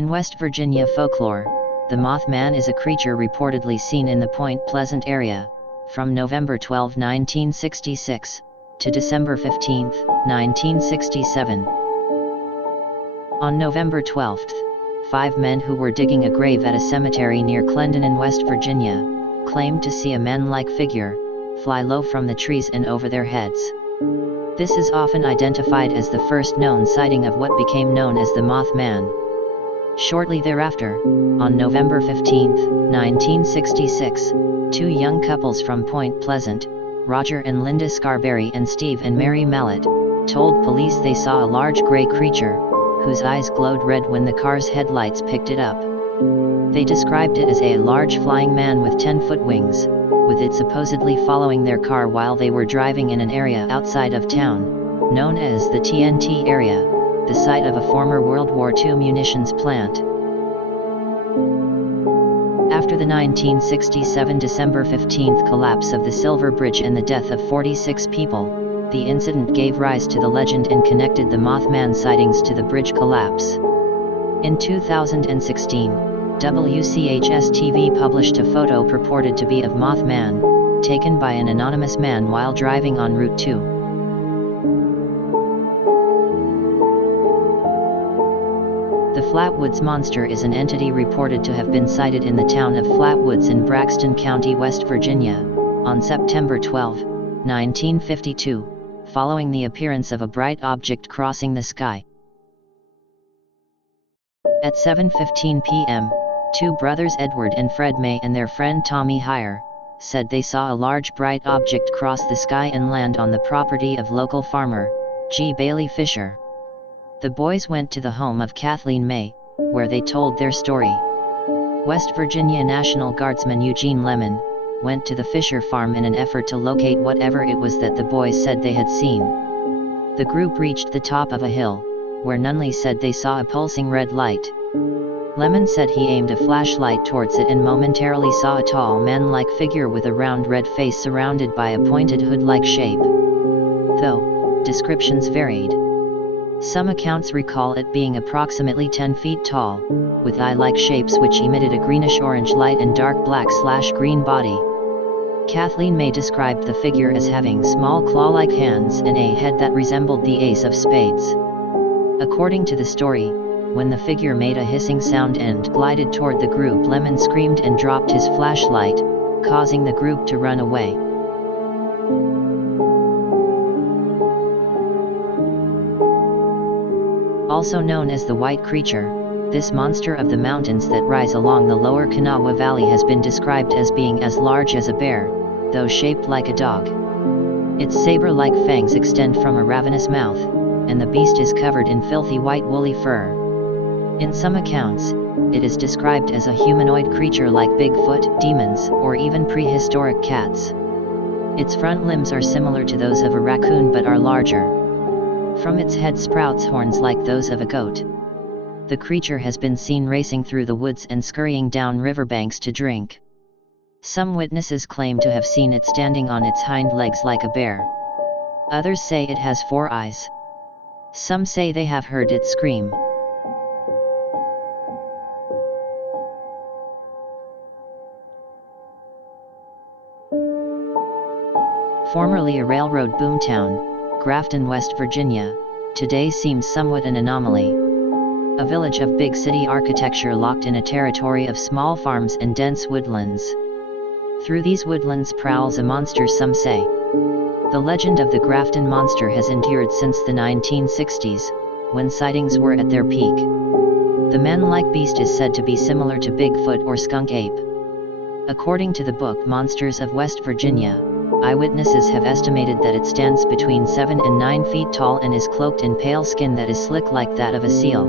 In West Virginia folklore, the Mothman is a creature reportedly seen in the Point Pleasant area, from November 12, 1966, to December 15, 1967. On November 12, 5 men who were digging a grave at a cemetery near Clendenin, West Virginia, claimed to see a man-like figure fly low from the trees and over their heads. This is often identified as the first known sighting of what became known as the Mothman. Shortly thereafter, on November 15, 1966, 2 young couples from Point Pleasant, Roger and Linda Scarberry and Steve and Mary Mallet, told police they saw a large gray creature, whose eyes glowed red when the car's headlights picked it up. They described it as a large flying man with 10-foot wings, with it supposedly following their car while they were driving in an area outside of town, known as the TNT area, the site of a former World War II munitions plant. After the 1967 December 15 collapse of the Silver Bridge and the death of 46 people, the incident gave rise to the legend and connected the Mothman sightings to the bridge collapse. In 2016, WCHS-TV published a photo purported to be of Mothman, taken by an anonymous man while driving on Route 2. The Flatwoods monster is an entity reported to have been sighted in the town of Flatwoods in Braxton County, West Virginia, on September 12, 1952, following the appearance of a bright object crossing the sky. At 7:15 p.m., 2 brothers Edward and Fred May and their friend Tommy Heyer said they saw a large bright object cross the sky and land on the property of local farmer G. Bailey Fisher. The boys went to the home of Kathleen May, where they told their story. West Virginia National Guardsman Eugene Lemon went to the Fisher farm in an effort to locate whatever it was that the boys said they had seen. The group reached the top of a hill, where Nunley said they saw a pulsing red light. Lemon said he aimed a flashlight towards it and momentarily saw a tall man-like figure with a round red face surrounded by a pointed hood-like shape. Though descriptions varied. Some accounts recall it being approximately 10 feet tall, with eye-like shapes which emitted a greenish-orange light and dark black/green body. Kathleen May described the figure as having small claw-like hands and a head that resembled the ace of spades. According to the story, when the figure made a hissing sound and glided toward the group, Lemon screamed and dropped his flashlight, causing the group to run away. Also known as the White Creature, this monster of the mountains that rise along the lower Kanawha Valley has been described as being as large as a bear, though shaped like a dog. Its saber-like fangs extend from a ravenous mouth, and the beast is covered in filthy white woolly fur. In some accounts, it is described as a humanoid creature like Bigfoot, demons, or even prehistoric cats. Its front limbs are similar to those of a raccoon but are larger. From its head sprouts horns like those of a goat. The creature has been seen racing through the woods and scurrying down riverbanks to drink. Some witnesses claim to have seen it standing on its hind legs like a bear. Others say it has 4 eyes. Some say they have heard it scream. Formerly a railroad boomtown, Grafton, West Virginia, today seems somewhat an anomaly. A village of big city architecture locked in a territory of small farms and dense woodlands. Through these woodlands prowls a monster, some say. The legend of the Grafton monster has endured since the 1960s, when sightings were at their peak. The man-like beast is said to be similar to Bigfoot or skunk ape. According to the book Monsters of West Virginia, eyewitnesses have estimated that it stands between 7 and 9 feet tall and is cloaked in pale skin that is slick like that of a seal.